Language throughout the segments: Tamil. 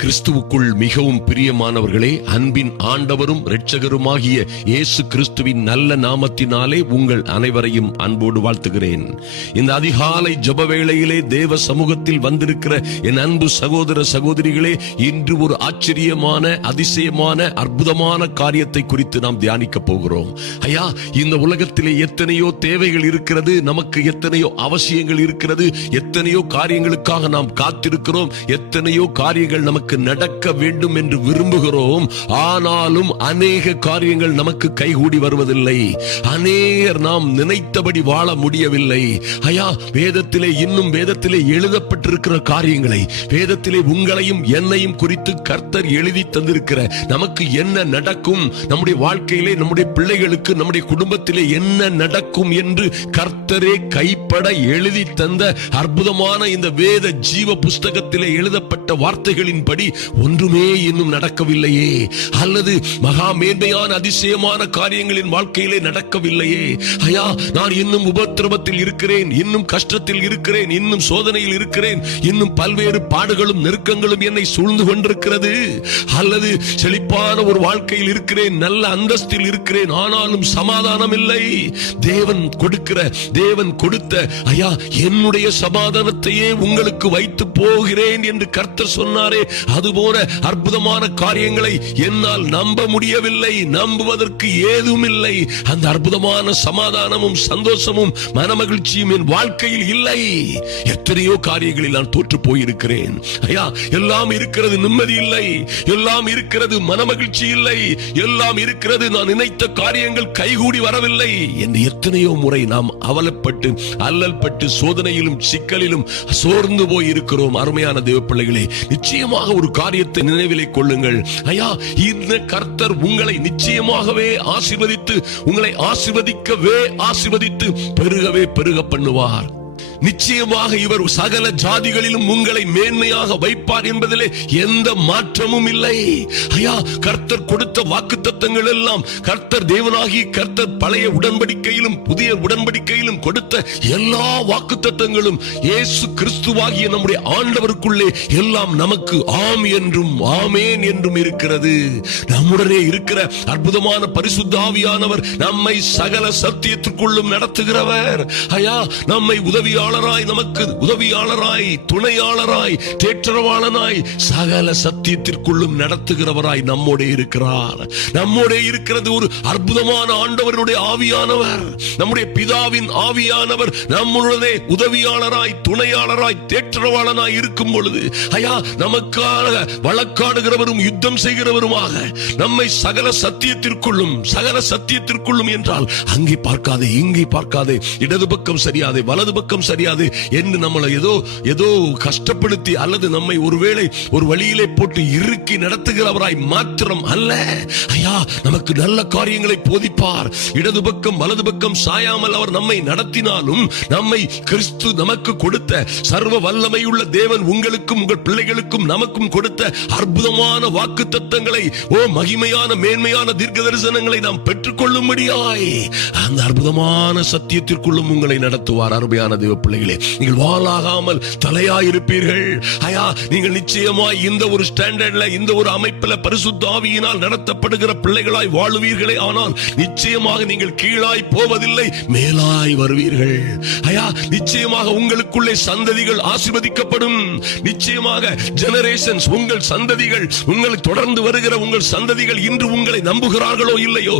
கிறிஸ்துவுக்குள் மிகவும் பிரியமானவர்களே, அன்பின் ஆண்டவரும் இரட்சகருமாகிய இயேசு கிறிஸ்துவின் நல்ல நாமத்தினாலே உங்கள் அனைவரையும் அன்போடு வாழ்த்துகிறேன். இந்த அதிகாலை ஜெப வேளையிலே தேவ சமூகத்தில் வந்திருக்கிற என் அன்பு சகோதர சகோதரிகளே, இன்று ஒரு ஆச்சரியமான, அதிசயமான, அற்புதமான காரியத்தை குறித்து நாம் தியானிக்க போகிறோம். ஐயா, இந்த உலகத்திலே எத்தனையோ தேவைகள் இருக்கிறது, நமக்கு எத்தனையோ அவசியங்கள் இருக்கிறது, எத்தனையோ காரியங்களுக்காக நாம் காத்திருக்கிறோம், எத்தனையோ காரியங்கள் நமக்கு நடக்க வேண்டும் என்று விரும்புகிறோம். ஆனாலும் அநேக காரியங்கள் நமக்கு கைகூடி வருவதில்லை. அநேகர் நாம் நினைத்தபடி வாழ முடியவில்லை. ஐயா, வேதத்திலே எழுதப்பட்டிருக்கிற காரியங்களை, வேதத்திலே உங்களையும் என்னையும் குறித்து கர்த்தர் எழுதி தந்திருக்கிற நமக்கு என்ன நடக்கும், நம்முடைய வாழ்க்கையிலே, நம்முடைய பிள்ளைகளுக்கு, நம்முடைய குடும்பத்திலே என்ன நடக்கும் என்று கர்த்தரே கைப்பட எழுதி தந்த அற்புதமான இந்த வேத ஜீவ புஸ்தகத்திலே எழுதப்பட்ட வார்த்தைகளின்படி ஒன்றுமே இன்னும் நடக்கவில்லையே, அல்லது மகா மேன்மையான அதிசயமான காரியங்களின் வாழ்க்கையிலே நடக்கவில்லையே. ஐயா, நான் இன்னும் உபத்திரவத்தில் இருக்கிறேன், இன்னும் கஷ்டத்தில் இருக்கிறேன், இன்னும் சோதனையில் இருக்கிறேன், இன்னும் பல்வேறு பாடுகளும் நெருக்கங்களும் என்னை சூழ்ந்து கொண்டிருக்கிறது, அல்லது செழிப்பான ஒரு வாழ்க்கையில் இருக்கிறேன், நல்ல அந்தஸ்தில் இருக்கிறேன், ஆனாலும் சமாதானம் இல்லை. தேவன் கொடுத்த ஐயா, என்னுடைய சமாதானத்தையே உங்களுக்கு வைத்து போகிறேன் என்று கர்த்தர் சொன்னாரே, அதுபோல அற்புதமான காரியங்களை என்னால் நம்ப முடியவில்லை, நம்புவதற்கு ஏதும் இல்லை. அந்த அற்புதமான சமாதானமும் சந்தோஷமும் மனமகிழ்ச்சியும் என் வாழ்க்கையில் இல்லை. எத்தனையோ காரியங்களில் நான் தோற்று போயிருக்கிறேன். ஐயா, எல்லாம் இருக்கிறது, நிம்மதி இல்லை, எல்லாம் இருக்கிறது, மனமகிழ்ச்சி இல்லை, எல்லாம் இருக்கிறது, நான் நினைத்த காரியங்கள் கைகூடி வரவில்லை என்று எத்தனையோ முறை நாம் அவலப்பட்டு, அல்லல்பட்டு, சோதனையிலும் சிக்கலிலும் சோர்ந்து போய் இருக்கிறோம். அருமையான தேவ பிள்ளைகளே, நிச்சயமாக ஒரு காரியத்தை நினைவிலே கொள்ளுங்கள். ஐயா, இந்த கர்த்தர் உங்களை நிச்சயமாகவே ஆசீர்வதித்து, உங்களை ஆசீர்வதித்து பெருகவே பெருக பண்ணுவார். நிச்சயமாக இவர் சகல ஜாதிகளிலும் உங்களை மேன்மையாக வைப்பார் என்பதிலே எந்த மாற்றமும் இல்லை. ஐயா, கர்த்தர் கொடுத்த வாக்குத்தத்தங்கள் எல்லாம், கர்த்தர் தேவனாகி கர்த்தர் பழைய உடன்படிக்கையிலும் புதிய உடன்படிக்கையிலும் கொடுத்த எல்லா வாக்குத்தத்தங்களும் இயேசு கிறிஸ்துவாகிய நம்முடைய ஆண்டவருக்குள்ளே எல்லாம் நமக்கு ஆம் என்றும் ஆமேன் என்றும் இருக்கிறது. நம்முடனே இருக்கிற அற்புதமான பரிசுத்த ஆவியானவர் நம்மை சகல சத்தியத்திற்குள்ளும் நடத்துகிறவர். ஐயா, நம்மை நமக்கு உதவியாளராய், துணையாளராய், தேற்றரவாளனாய், சகல சத்தியத்திற்குள்ளும் நடத்துகிறவராய் நம்மோட இருக்கிறார். நம்மோட இருக்கிறது ஒரு அற்புதமான ஆண்டவருடைய ஆவியானவர், நம்முடைய பிதாவின் ஆவியானவர் நம்முடனே உதவியாளராய், துணையாளராய், தேற்றரவாளனாய் இருக்கும் பொழுது, ஐயா, நமக்காக வழக்காடுகிறவரும் யுத்தம் செய்கிறவருமாக நம்மை சகல சத்தியத்திற்குள்ளும் என்றால் அங்கே பார்க்காதே, இங்கே பார்க்காதே, இடது பக்கம் சரியாதே, வலது பக்கம் சரியாது என்று நம்மளை ஏதோ கஷ்டப்படுத்தி, அல்லது நம்மை ஒருவேளை ஒரு வழியிலே போட்டு இறுக்கி நடத்துகிறவராய் மாத்திரம் அல்ல. ஐயா, நமக்கு நல்ல காரியங்களை போதிப்பார். இடது பக்கம் வலது பக்கம் சாயாமல் அவர் நம்மை நடத்தினாலும், நம்மை கிறிஸ்து நமக்கு கொடுத்த சர்வ வல்லமையுள்ள தேவன் உங்களுக்கும் உங்கள் பிள்ளைகளுக்கும் நமக்கும் கொடுத்த அற்புதமான வாக்குத்தத்தங்களை, மகிமையான மேன்மையான தீர்க்க தரிசனங்களை நாம் பெற்றுக்கொள்ளும்படியாய் அந்த அற்புதமான சத்தியத்திற்குள்ளும் உங்களை நடத்துவார். அருமையான தேவ பிள்ளைகளே, நீங்கள் வாளாகாமல் தலையாயிருப்பீர்கள். ஐயா, நீங்கள் நிச்சயமாய் இந்த ஒரு ஸ்டாண்டர்ட்ல, இந்த ஒரு அமைப்புல பரிசுத்த ஆவியினால் நடத்தப்படுகிற பிள்ளைகளாய் வாழுவீர்களே, ஆனால் நிச்சயமாக நீங்கள் கீழாய் போவதில்லை, மேலாய் வருவீர்கள். ஐயா, நிச்சயமாக உங்களுக்குள்ளே சந்ததிகள் ஆசீர்வதிக்கப்படும். நிச்சயமாக ஜெனரேஷன்ஸ், உங்கள் சந்ததிகள், உங்களை தொடர்ந்து வருகிற உங்கள் சந்ததிகள் இன்று உங்களை நம்புகிறார்களோ இல்லையோ,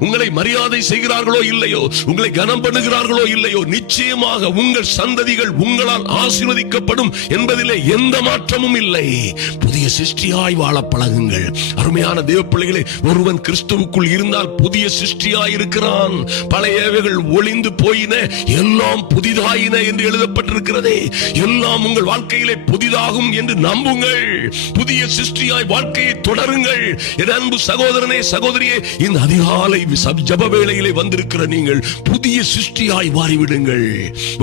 உங்களை மரியாதை செய்கிறார்களோ இல்லையோ, உங்களை கனம் பண்ணுகிறார்களோ இல்லையோ, நிச்சயமாக உங்கள் சந்ததிகள் உங்களால் ஆசீர்வதிக்கப்படும் என்பதிலே எந்த மாற்றமும் இல்லை. புதிய சிருஷ்டியாய் வாழ பழகுங்கள். அருமையான தேவ பிள்ளைகளே, ஒருவன் கிறிஸ்துவுக்குள் இருந்தால் புதிய சிருஷ்டியாய் இருக்கிறான். பழையவைகள் ஒளிந்து போயின, எல்லாம் புதிதாயின என்று எழுதப்பட்டிருக்கிறதே. எல்லாம் உங்கள் வாழ்க்கையிலே புதிதாகும் என்று நம்புங்கள். புதிய சிருஷ்டியாய் வாழ்க்கையை தொடருங்கள். என் அன்பு சகோதரனே, சகோதரியே, இந்த அதிகாலை ஜெப வேளையிலே வந்திருக்கிற நீங்கள் புதிய சிருஷ்டியாய் மாறிவிடுங்கள்.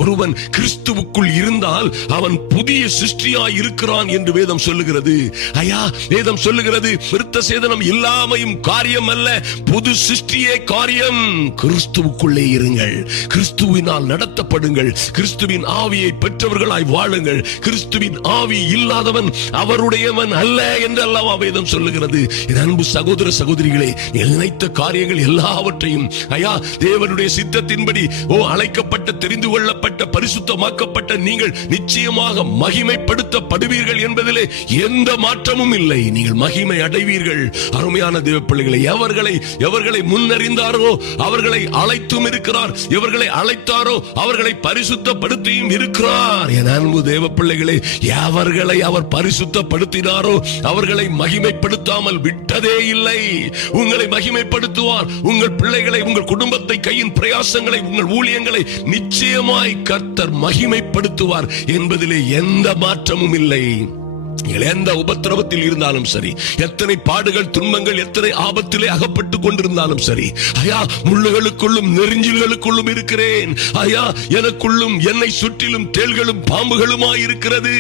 ஒருவன் கிறிஸ்துவுக்குள் இருந்தால் அவன் புதிய சிருஷ்டியாய் இருக்கிறான் என்று வேதம் சொல்லுகிறது. ஐயா, வேதம் சொல்லுகிறது விருத்த சேதனம் இல்லாமையும் காரியம் அல்ல, புது சிருஷ்டியே காரியம். கிறிஸ்துவுக்குள்ளே இருங்கள், கிறிஸ்துவினால் நடத்தப்படுங்கள், கிறிஸ்துவின் ஆவியை பெற்றவர்களாய் வாழுங்கள். கிறிஸ்துவின் ஆவி இல்லாதவன் அவருடையவன் அல்ல என்று அல்லவா வேதம் சொல்லுகிறது. என் அன்பு சகோதர சகோதரிகளே, நினைத்த காரியங்கள் எல்லாவற்றையும் ஐயா தேவனுடைய சித்தத்தின்படி அழைக்கப்பட்ட, தெரிந்து கொள்ளப்பட்ட, பரிசுத்தமாக்கப்பட்ட நீங்கள் நிச்சயமாக மகிமைப்படுத்தப்படுவீர்கள் என்பதிலே எந்த மாற்றமும் இல்லை. நீங்கள் மகிமை அடைவீர்கள். அருமையான தேவ பிள்ளைகளை, எவர்களை முன்னறிந்தாரோ அவர்களை அழைத்தும் இருக்கிறார், எவர்களை அழைத்தாரோ அவர்களை பரிசுத்தப்படுத்தியும் இருக்கிறார். என் அன்பு தேவ பிள்ளைகளே, எவர்களை அவர் பரிசுத்தப்படுத்தினாரோ அவர்களை மகிமைப்படுத்தாமல் விட்டதே இல்லை. உங்களை மகிமைப்படுத்துவார். உங்கள் பிள்ளைகளை, உங்கள் குடும்பத்தை, கையின் பிரயாசங்களை, உங்கள் ஊழியங்களை நிச்சயமாய் கர்த்தர் மகிமைப்படுத்துவார் என்பதிலே எந்த மாற்றமும் இல்லை. எந்த உபத்திரவத்தில் இருந்தாலும் சரி, எத்தனை பாடுகள், துன்பங்கள், எத்தனை ஆபத்திலே அகப்பட்டு கொண்டிருந்தாலும் சரி, ஐயா முள்ளுகளுக்குள்ளும் நெருஞ்சில்களுக்குள்ளும் இருக்கிறேன். ஐயா எனக்குள்ளும் என்னை சுற்றிலும் தேள்களும் பாம்புகளுமாய் இருக்கிறது.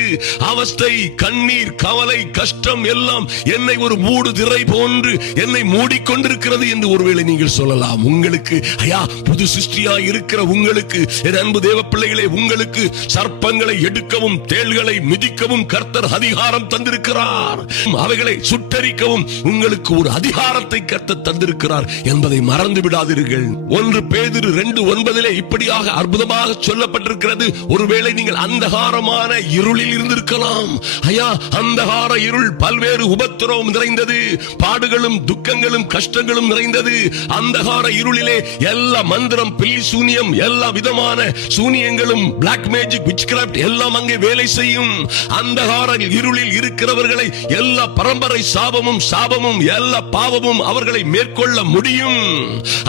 அவஸ்தை, கண்ணீர், கவலை, கஷ்டம் எல்லாம் என்னை ஒரு மூடு திரை போன்று என்னை மூடிக்கொண்டிருக்கிறது என்று ஒருவேளை நீங்கள் சொல்லலாம். உங்களுக்கு ஐயா புது சிருஷ்டியாய் இருக்கிற உங்களுக்கு, என் அன்பு தேவ பிள்ளைகளே, உங்களுக்கு சர்ப்பங்களை எடுக்கவும் தேள்களை மிதிக்கவும் கர்த்தர் அதிகாரம் தந்திருக்கிறார். அவைகளை சுட்டரிக்கவும் உங்களுக்கு ஒரு அதிகாரத்தை கர்த்தர் தந்திருக்கிறார் என்பதை மறந்து விடாதீர்கள். 1 பேதுரு 2:9 இப்படியாக அற்புதமாக சொல்லப்பட்டிருக்கிறது. ஒருவேளை நீங்கள் அந்தகாரமான இருளில் இருந்திருக்கலாம். ஐயா அந்தகார இருள் பல்வேறு உபத்திரவம் நிறைந்தது, பாடுகளும் துக்கங்களும் கஷ்டங்களும் நிறைந்தது. அந்தகார இருளிலே எல்லா மந்திரம், பில்லி சூனியம், எல்லா விதமான சூனியங்களும், பிளாக் மேஜிக், விட்ச்கிராஃப்ட் எல்லாம் அங்கே வேலை செய்யும். அந்தகார இருளில் இருக்கிறவர்களை எல்லா பரம்பரை சாபமும் எல்லா பாவமும் அவர்களை மேற்கொள்ள முடியும்.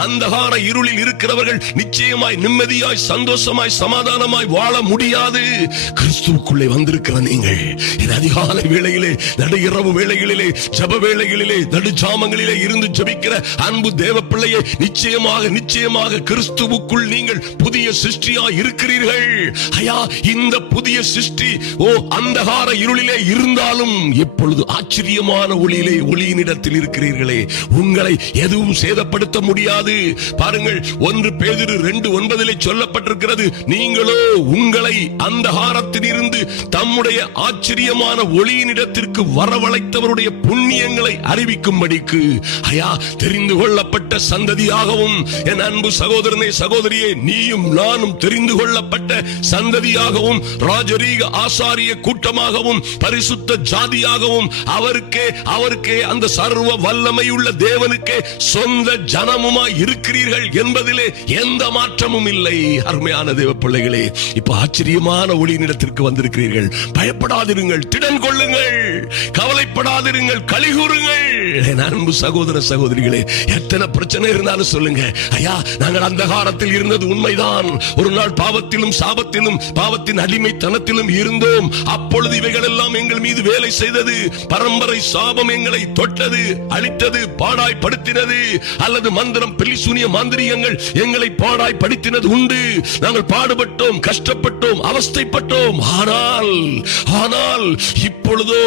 அந்தகார இருளில் இருக்கிறவர்கள் நிச்சயமாய் நிம்மதியாய், சந்தோஷமாய், சமாதானமாய் வாழ முடியாது. கிறிஸ்துவுக்குள்ளே வந்திருக்கிற நீங்கள் இந்த அதிகாலை வேளையிலே, நடு இரவு வேளைகளிலே, ஜெப வேளைகளிலே, நடு ஜாமங்களிலே இருந்து ஜெபிக்கிற அன்பு தேவ பிள்ளையே, நிச்சயமாக கிறிஸ்துவுக்குள் நீங்கள் புதிய சிருஷ்டியாய் இருக்கிறீர்கள். ஐயா இந்த புதிய சிருஷ்டி அந்தகார இருளிலே இருந்தாலும் இப்பொழுது ஆச்சரியமான ஒளியினிடத்தில் இருக்கிறீர்களே. உங்களை எதுவும் சேதப்படுத்த முடியாது. பாருங்கள், 1 பேதுரு 2:9 சொல்லப்பட்டிருக்கிறது, நீங்களோ உங்களை அந்தகாரத்தில் இருந்து தம்முடைய ஆச்சரியமான ஒளியினிடத்திற்கு வரவழைத்தவருடைய புண்ணியங்களை அறிவிக்கும்படிக்கு ஐயா தெரிந்து கொள்ளப்பட்ட சந்ததியாகவும், என் அன்பு சகோதரனே, சகோதரியே, நீயும் நானும் தெரிந்து கொள்ளப்பட்ட சந்ததியாகவும், ராஜரீக ஆசாரிய கூட்டமாகவும், பரிசுத்த ஜாதியாகவும், அவருக்கே அந்த சர்வ வல்லமையுள்ள தேவனுக்கே சொந்த ஜனமுமாய் இருக்கிறீர்கள் என்பதிலே எந்த மாற்றமும் இல்லை. அருமையான தேவ பிள்ளைகளே, இப்ப ஆச்சரியமான ஒளியினிடத்திற்கு வந்திருக்கிறீர்கள். பயப்படாதிருங்கள், திடன் கொள்ளுங்கள், கவலைப்படாதிருங்கள், களிகூறுங்கள். என் அன்பு சகோதர சகோதரிகளே, எத்தனை பிரச்சனை இருந்தாலும் சொல்லுங்க, ஐயா நாங்கள் அந்தகாரத்தில் இருந்தது உண்மைதான். ஒரு நாள் பாவத்திலும் சாபத்திலும், பாவத்தின் அடிமைத்தனத்திலும் இருந்தோம். அப்பொழுது இவைகள் எல்லாம் எங்கள் மீது வேலை செய்தது. பரம்பரை சாபம் எங்களை தொட்டது, அழித்தது, பாடாய்படுத்தினது. அல்லது மந்திரம், பில்லி சூனிய மாந்திரிகங்கள் எங்களை பாடாய்படுத்தினது உண்டு. நாங்கள் பாடுபட்டோம், கஷ்டப்பட்டோம், அவஸ்தைப்பட்டோம். ஆனால் இப்பொழுதோ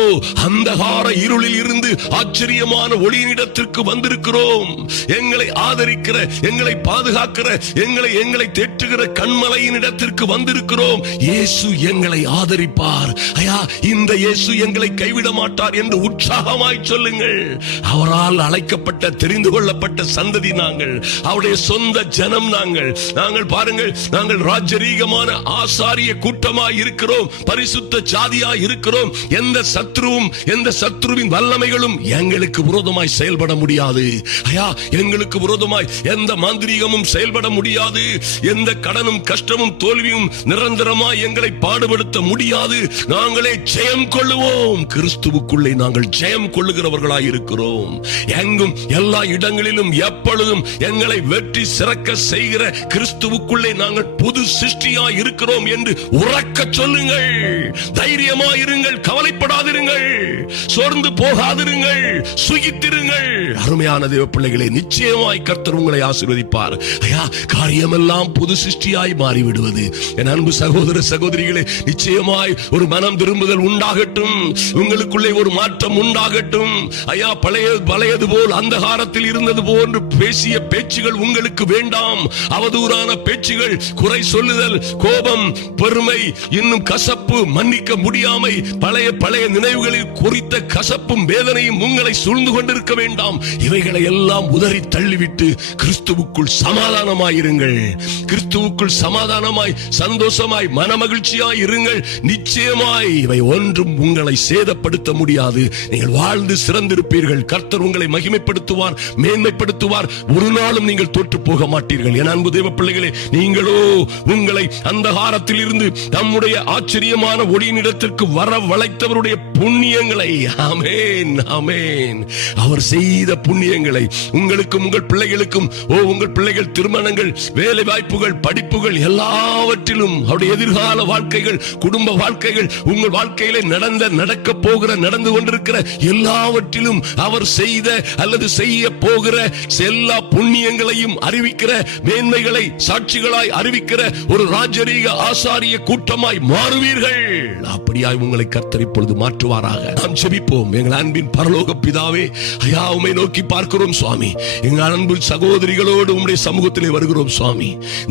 அந்தகார இருளில் இருந்து ஆச்சரியமான ஒளியினிடத்திற்கு வந்திருக்கிறோம். எங்களை ஆதரிக்கிற, எங்களை பாதுகாக்கிற, எங்களை தேற்றுகிற கண்மலையின் இடத்திற்கு வந்திருக்கிறோம். இயேசு எங்களை ஆதரிப்பார். ஐயா இந்த இயேசு எங்களை கைவிட மாட்டார் என்று உற்சாகமாய் சொல்லுங்கள். அவரால் அழைக்கப்பட்ட, தெரிந்து கொள்ளப்பட்ட சந்ததி நாங்கள், அவருடைய சொந்த ஜனம் நாங்கள் பாருங்கள், நாங்கள் ராஜரீகமான ஆசாரிய கூட்டமாய் இருக்கிறோம், பரிசுத்த ஜாதியாய் இருக்கிறோம். எந்த சத்ருவின் வல்லமைகளும் எங்களுக்கு விரோதமாய் செயல்பட முடியாது. ஐயா எங்களுக்கு விரோதமாய் எந்த மாந்திரீகமும் செயல்பட முடியாது. எந்த கடனும் கஷ்டமும் தோல்வியும் நிரந்தரமாய் எங்களை பாடுபடுத்த முடியாது. நாங்களே ஜெயம் கொள்ள கொள்ளுவோம். கிறிஸ்துவுக்குள்ளே நாங்கள் ஜெயம் கொள்ளுகிறவர்களாய் இருக்கிறோம். எங்கும் எல்லா இடங்களிலும் எப்பொழுதும் எங்களை வெற்றி சிறக்க செய்கிற கிறிஸ்துவுக்குள்ளே நாங்கள் புது சிருஷ்டியாய் இருக்கிறோம் என்று உறக்க சொல்லுங்கள். தைரியமாயிருங்கள், கவலைப்படாதிருங்கள், சோர்ந்து போகாதிருங்கள், சுகித்திருங்கள். அருமையான தேவ பிள்ளைகளே, நிச்சயமாய் கர்த்தர் உங்களை ஆசீர்வதிப்பார். ஐயா, காரியமெல்லாம் புது சிருஷ்டியாய் மாறிவிடுவது. என் அன்பு சகோதர சகோதரிகளே, நிச்சயமாய் ஒரு மனம் திரும்புதல் உண்டாகட்டும், உங்களுக்குள்ளே ஒரு மாற்றம் உண்டாகட்டும். ஐயா, பழையது போல் அந்தகாரத்தில் இருந்தது போன்று பேசிய பேச்சுகள் உங்களுக்கு வேண்டாம். அவதூறான பேச்சுகள், குறை சொல்லுதல், கோபம், பெருமை, இன்னும் கசப்பு, மன்னிக்க முடியாமை, பழைய நினைவுகளில் குறித்த கசப்பும் வேதனையும் உங்களை சூழ்ந்து கொண்டிருக்க வேண்டாம். இவைகளை எல்லாம் உதறி தள்ளிவிட்டு கிறிஸ்துவுக்குள் சமாதானமாயிருங்கள். கிறிஸ்துவுக்குள் சமாதானமாய், சந்தோஷமாய், மனமகிழ்ச்சியாய் இருங்கள். நிச்சயமாய் இவை ஒன்றும் உங்களை சேதப்படுத்த முடியாது. நீங்கள் வாழ்ந்து சிறந்திருப்பீர்கள். கர்த்தர் உங்களை மகிமைப்படுத்துவார், மேன்மைப்படுத்துவார். ஒரு நாளும் நீங்கள் தோற்று போக மாட்டீர்கள். என் அன்பு தேவ பிள்ளைகளே, நீங்களோ உங்களை அந்தகாரத்தில் இருந்து நம்முடைய ஆச்சரியமான ஒளியினிடத்திற்கு வரவழைத்தவருடைய புண்ணியங்களை, ஆமென் ஆமென், அவர் செய்த புண்ணியங்களை உங்களுக்கும் உங்கள் பிள்ளைகளுக்கும், உங்கள் பிள்ளைகள் திருமணங்கள், வேலை வாய்ப்புகள், படிப்புகள் எல்லாவற்றிலும் அவருடைய எதிர்கால வாழ்க்கைகள், குடும்ப வாழ்க்கைகள், உங்கள் வாழ்க்கையிலே நடக்க போகிற, நடந்து கொண்டிருக்கிற எல்லாவற்றிலும் அவர் செய்த அல்லது செய்ய போகிற எல்லா புண்ணியங்களையும் அறிவிக்கிற, மேன்மைகளை சாட்சிகளாய் அறிவிக்கிற ஒரு ராஜரீக ஆசாரிய கூட்டமாய் மாறுவீர்கள். அப்படியாய் உங்களை கர்த்தர் இப்பொழுது மாற்றுவாராக. நாம் ஜெபிப்போம். எங்கள் அன்பின் பரலோக பிதாவே, ஐயா, உம்மை நோக்கி பார்க்கிறோம் சுவாமி. எங்கள் அன்பு சகோதரிகளோடு உம்முடைய சமூகத்திலே வருகிறோம் சுவாமி.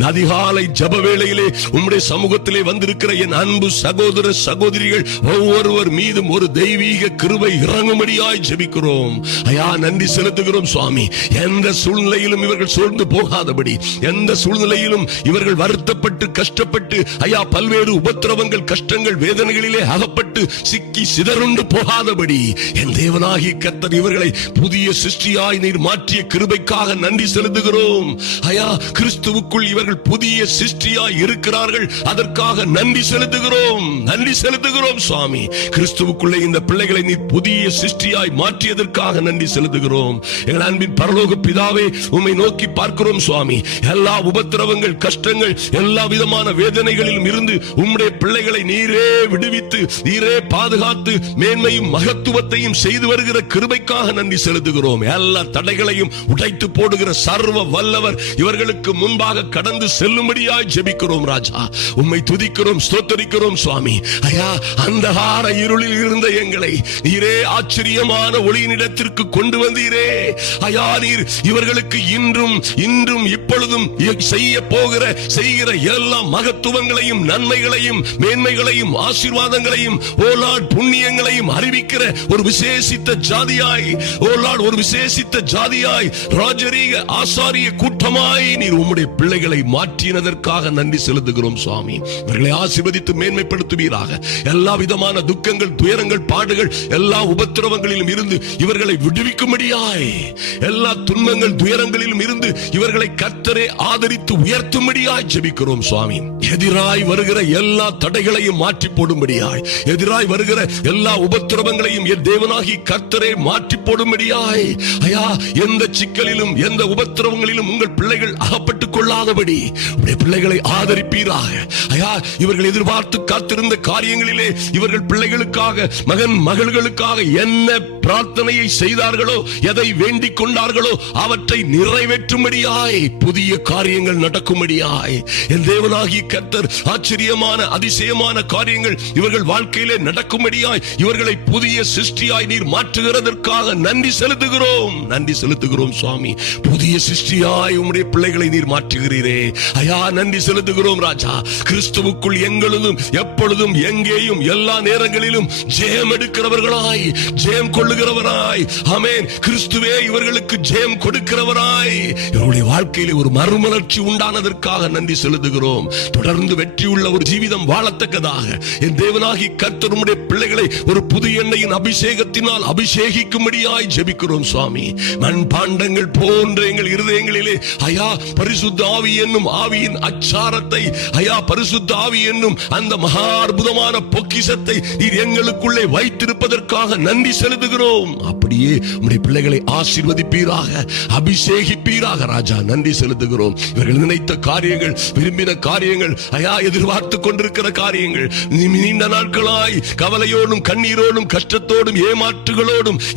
அதிகாலை ஜெப வேளையிலே உம்முடைய சமூகத்திலே வந்திருக்கிற என் அன்பு சகோதர சகோதரிகள் ஒவ்வொருவர் மீதும் ஒரு தெய்வீக கிருபை இறங்கும்படியாய் ஜெபிக்கிறோம். ஐயா, நன்றி செலுத்துகிறோம் சுவாமி. எந்த சூழ்நிலையிலும் இவர்கள் சோர்ந்து போகாதபடி, எந்த சூழ்நிலையிலும் இவர்கள் வருத்தப்பட்டு கஷ்டப்பட்டு, ஐயா, பல்வேறு உபத்திரவங்கள், கஷ்டங்கள், வேதனைகளிலே அகப்பட்டு சிக்கி சிதறுண்டு போகாதபடி என் தேவனாகிய கர்த்தர் இவர்களை புதிய சிருஷ்டியாய் நீர் மாற்றிய கிருபைக்காக நன்றி செலுத்துகிறோம். ஐயா, கிறிஸ்துவுக்குள் இவர்கள் புதிய சிருஷ்டியாய் இருக்கிறார்கள். அதற்காக நன்றி செலுத்துகிறோம், நன்றி செலுத்துகிறோம் சுவாமி. கிறிஸ்துவுக்குள்ளே இந்த பிள்ளைகளை நீர் புதிய சிருஷ்டியாய் மாற்றியதற்காக நன்றி செலுத்துகிறோம். எங்கள் அன்பின் பரலோக பிதாவே, உம்மை நோக்கி பார்க்கிறோம் சுவாமி. எல்லா உபத்திரவங்கள், கஷ்டங்கள், எல்லா விதமான வேதனைகளிலும் இருந்து உம்முடைய பிள்ளைகளை நீரே விடுவித்து, நீரே பாதுகாத்து, மேன்மையும் மகத்துவத்தையும் செய்து வருகிற கிருபைக்காக நன்றி செலுத்துகிறோம். எல்லா தடைகளையும் உடைத்து போடுகிற சர்வ வல்லவர் இவர்களுக்கு முன்பாக கடந்து செல்லும்படியாய் ஜெபிக்கிறோம் ராஜா. உம்மை துதிக்கிறோம், ஸ்தோத்தரிக்கிறோம் சுவாமி. ஐயா, அந்தகார இருளில் இருந்த எங்களை நீரே ஆச்சரியமான ஒளியினிடத்திற்கு கொண்டு வந்தீரே. ஐயா, நீர் இவர்களுக்கு இன்றும் இப்பொழுதும் செய்கிற எல்லா மகத்துவங்களையும், நன்மைகளையும், மேன்மைகளையும், ஆசீர்வாதங்களையும், புண்ணியங்களையும் அறிவிக்கிற ஒரு விசேஷித்த ஜாதியாய், ஒரு விசேஷித்த ஜாதியாய், ராஜரீக ஆசாரிய கூட்டமாய் நீர் உம்முடைய பிள்ளைகளை மாற்றினதற்காக நன்றி செலுத்துகிறோம் சுவாமி. இவர்களை ஆசீர்வதித்து மேன்மைப்படுத்துவீராக. எல்லா விதமான துக்கங்கள், துயரங்கள், பாடுகள், எல்லா உபத்திரவங்களிலும் இருந்து இவர்களை விடுவிக்கும்படியாய், எல்லா துன்பங்கள், துயரங்களிலும் இருந்து இவர்களை கர்த்தரே ஆதரித்து உயர்த்தும்படியாய் ஜெபிக்கிறோம் சுவாமி. எதிராய் வருகிற எல்லா தடைகளையும் மாற்றி போடும்படியாய், எதிராய் வருகிற எல்லா உபத்திரவங்களையும் என் தேவனாகி கர்த்தரே மாற்றி போடும்படியாய், ஐயா, எந்த சிக்கலிலும் எந்த உபத்திரவங்களிலும் உங்கள் பிள்ளைகள் அகப்பட்டுக் கொள்ளாதபடி உடைய பிள்ளைகளை ஆதரிப்பீராக. ஐயா, இவர்கள் எதிர்பார்த்து காத்திருந்த காரியங்களிலே இவர்கள் பிள்ளைகளுக்காக, மகன் மகள்களுக்காக என்ன பிரார்த்தனையை செய்தார்களோ, எதை வேண்டிக் கொண்டார்களோ அவற்றை நிறைவேற்றும்படியாய், புதிய காரியங்கள் நடக்கும்படியாய் என் தேவனாகி கர்த்தர் ஆச்சரியமான, அதிசயமான காரியங்கள் இவர்கள் வாழ்க்கையிலே நடக்கும்படியாய் இவர்களை புதிய சிருஷ்டியாய் நீர் மாற்றுகிறதற்காக நன்றி செலுத்துகிறோம், நன்றி செலுத்துகிறோம் சுவாமி. புதிய சிருஷ்டியாய் உம்முடைய பிள்ளைகளை நீர் மாற்றுகிறீரே. ஐயா, நன்றி செலுத்துகிறோம் ராஜா. கிறிஸ்துவுக்குள் எங்களும் எப்பொழுதும் எங்கேயும் எல்லா நேரங்களிலும் ஜெயம் எடுக்கிறவர்களாய், ஜெயம் கொள்ளுகிறவராய், ஆமென், கிறிஸ்துவே இவர்களுக்கு ஜெயம் கொடுக்கிறவராய் இவருடைய வாழ்க்கையிலே ஒரு மறுமலர்ச்சி உண்டானதற்காக நன்றி செலுத்துகிறோம். தொடர்ந்து வெற்றியுள்ள ஒரு ஜீவிதம் வாழத்தக்கதாக என் தேவனாகி கர்த்தர் உம்முடைய பிள்ளைகளை ஒரு புது எண்ணெயின் அபிஷேகத்தினால் அபிஷேகிக்கும்படியாய் ஜெபிக்கிறோம் சுவாமி. மண் பாண்டங்கள் போன்ற எங்கள் இருதயங்களிலே ஐயா பரிசுத்த ஆவி என்னும் ஆவியின் அச்சாரத்தை, ஐயா பரிசுத்த ஆவி என்னும் அந்த மகா அற்புதமான பொக்கிஷத்தை நீர் எங்களுக்குள்ளே வைத்திருப்பதற்காக நன்றி செலுத்துகிறோம். அப்படியே உம்முடைய பிள்ளைகளை ஆசீர்வதிப்பீராக, அபிஷேகிப்பீராக ராஜா. நன்றி செலுத்துகிறோம். இவர்கள் நினைத்த காரியங்கள், விரும்பின காரியங்கள், ஐயா எதிர்பார்த்து கொண்டிருக்கிற காரியங்கள், நீண்ட நாட்களாய் கவலையோடும் கண்ணீரோடும் கஷ்டத்தோடும்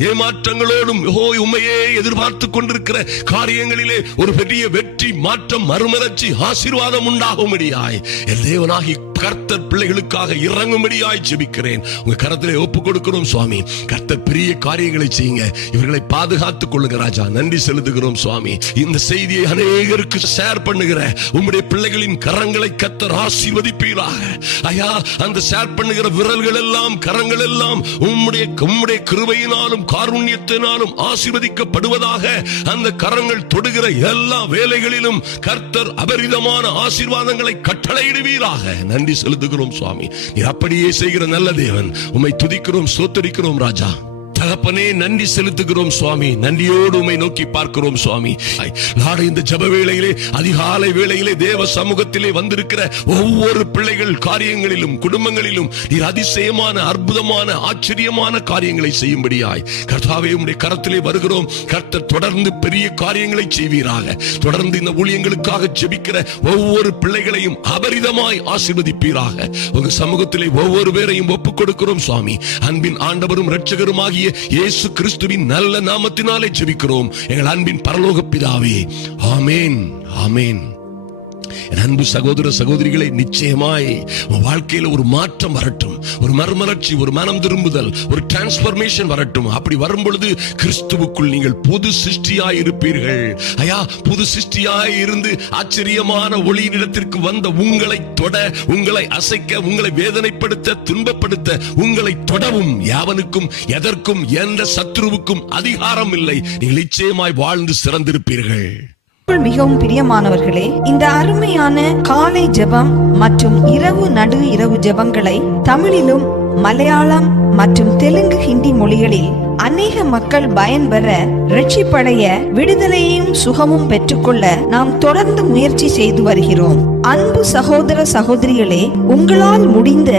ஏமாற்றங்களோடும் உண்மையே எதிர்பார்த்து கொண்டிருக்கிற காரியங்களிலே ஒரு பெரிய வெற்றி, மாற்றம், மறுமலர்ச்சி, ஆசீர்வாதம் உண்டாகும்படியாய் தேவனாகி கர்த்தர் பிள்ளைகளுக்காக இறங்கும்படியாய் ஜெபிக்கிறேன். உங்க கரத்திலே ஒப்புக் கொடுக்கிறோம் சுவாமி. கர்த்தர் பெரிய காரியங்களை செய்யுங்க. இவர்களை பாதுகாத்துக் கொள்ளுங்க ராஜா. நன்றி செலுத்துகிறோம் சுவாமி. இந்த செய்தியை அநேகருக்கு ஷேர் பண்ணுகிற உம்முடைய பிள்ளைகளின் கரங்களை கர்த்தர் ஆசீர்வதிப்பீராக. ஐயா அந்த ஷேர் பண்ணுகிற விரல்கள் எல்லாம், கரங்கள் எல்லாம் உம்முடைய கிருபையினாலும் காருண்யத்தினாலும் ஆசீர்வதிக்கப்படுவதாக. அந்த கரங்கள் தொடுகிற எல்லா வேலைகளிலும் கர்த்தர் அபரிதமான ஆசீர்வாதங்களை கட்டளையிடுவீராக. நன்றி செலுத்துகிறோம் சுவாமி. நீர் அப்படியே செய்கிற நல்ல தேவன். உம்மை துதிக்கிறோம், ஸ்தோத்திரிக்கிறோம் ராஜா. தகப்பனே நன்றி செலுத்துகிறோம் சுவாமி. நன்றியோடு உம்மை நோக்கி பார்க்கிறோம் சுவாமி. நாளை இந்த ஜெப வேளையிலே, அதிகாலை வேளையிலே தேவ சமூகத்திலே வந்திருக்கிற ஒவ்வொரு பிள்ளைகள் காரியங்களிலும், குடும்பங்களிலும் நீர் அதிசயமான, அற்புதமான, ஆச்சரியமான காரியங்களை செய்யும்படியாய் கர்த்தாவே உம்முடைய கரத்திலே வருகிறோம். கர்த்தர் தொடர்ந்து பெரிய காரியங்களை செய்வீராக. தொடர்ந்து இந்த ஊழியங்களுக்காக ஜெபிக்கிற ஒவ்வொரு பிள்ளைகளையும் அபரிதமாய் ஆசீர்வதிப்பீராக. உங்க சமூகத்திலே ஒவ்வொரு பேரையும் ஒப்புக் கொடுக்கிறோம் சுவாமி. அன்பின் ஆண்டவரும் இரட்சகருமாகிய இயேசு கிறிஸ்துவின் நல்ல நாமத்தினாலே ஜெபிக்கிறோம் எங்கள் அன்பின் பரலோக பிதாவே. ஆமென், ஆமென். அன்பு சகோதர சகோதரிகளை, நிச்சயமாய் வாழ்க்கையில ஒரு மாற்றம் வரட்டும், ஒரு மறுமலர்ச்சி, ஒரு மனம் திரும்புதல், ஒரு டிரான்ஸ்பர்மேஷன் வரட்டும். அப்படி வரும் பொழுது கிறிஸ்துவுக்குள் நீங்கள் புது சிருஷ்டியாய் இருப்பீர்கள். ஐயா புது சிருஷ்டியாய் இருந்து ஆச்சரியமான ஒளியினிடத்திற்கு வந்த உங்களை தொட, உங்களை அசைக்க, உங்களை வேதனைப்படுத்த, துன்பப்படுத்த, உங்களை தொடவும் யாவனுக்கும் எதற்கும் எந்த சத்ருவுக்கும் அதிகாரம் இல்லை. நீங்கள் நிச்சயமாய் வாழ்ந்து சிறந்திருப்பீர்கள். மிகவும் பிரியமானவர்களே, இந்த அருமையான காலை ஜெபம் மற்றும் இரவு ஜெபங்களை தமிழிலும் மலையாளம் மற்றும் தெலுங்கு, ஹிந்தி மொழிகளில் அநேக மக்கள் பயன்பெற, ரட்சிப்படைய, விடுதலையும் சுகமும் பெற்றுக்கொள்ள நாம் தொடர்ந்து முயற்சி செய்து வருகிறோம். அன்பு சகோதர சகோதரிகளே, உங்களால் முடிந்த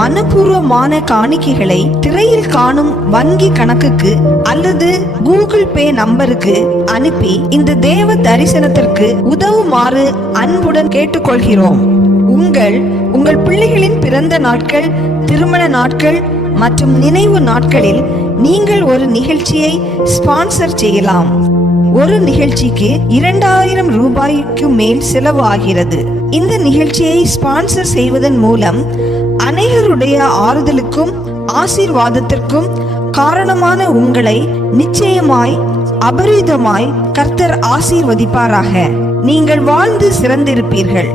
மனப்பூர்வமான காணிக்கைகளை திரையில் காணும் வங்கி கணக்குக்கு அல்லது கூகுள் பே நம்பருக்கு அனுப்பி இந்த தேவ தரிசனத்திற்கு உதவுமாறு அன்புடன் கேட்டுக்கொள்கிறோம். உங்கள் பிள்ளைகளின் பிறந்த நாட்கள், திருமண நாட்கள் மற்றும் நினைவு நாட்களில் நீங்கள் ஒரு நிகழ்ச்சியை ஸ்பான்சர் செய்யலாம். ஒரு நிகழ்ச்சிக்கு 2000 ரூபாய்க்கு மேல் செலவு ஆகிறது. இந்த நிகழ்ச்சியை ஸ்பான்சர் செய்வதன் மூலம் அநேகருடைய ஆறுதலுக்கும் ஆசீர்வாதத்திற்கும் காரணமான உங்களை நிச்சயமாய் அபரிதமாய் கர்த்தர் ஆசீர்வதிப்பாராக. நீங்கள் வாழ்ந்து சிறந்திருப்பீர்கள்.